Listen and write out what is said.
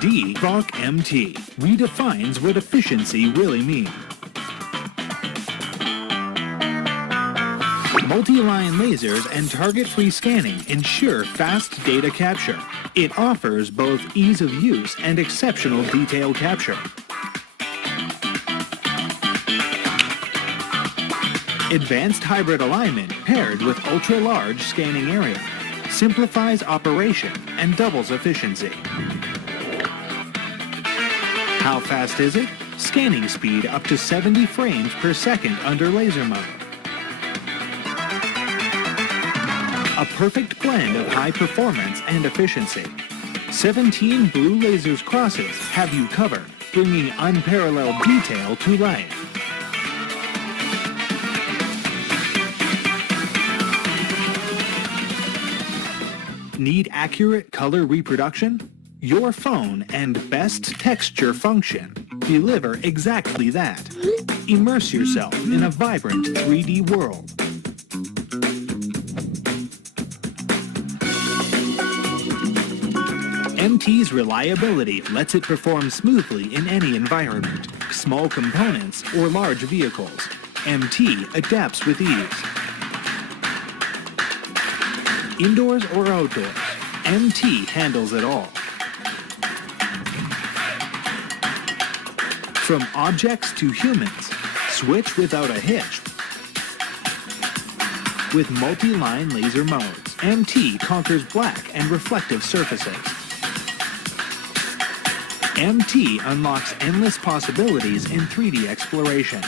3DeVOK MT redefines what efficiency really means. Multi-line lasers and target-free scanning ensure fast data capture. It offers both ease of use and exceptional detail capture. Advanced hybrid alignment paired with ultra-large scanning area simplifies operation and doubles efficiency. How fast is it? Scanning speed up to 70 frames per second under laser mode. A perfect blend of high performance and efficiency. 17 blue lasers crosses have you covered, bringing unparalleled detail to life. Need accurate color reproduction? Your phone and best texture function deliver exactly that. Immerse yourself in a vibrant 3D world. MT's reliability lets it perform smoothly in any environment, small components or large vehicles. MT adapts with ease. Indoors or outdoors, MT handles it all. From objects to humans, switch without a hitch. With multi-line laser modes, MT conquers black and reflective surfaces. MT unlocks endless possibilities in 3D exploration.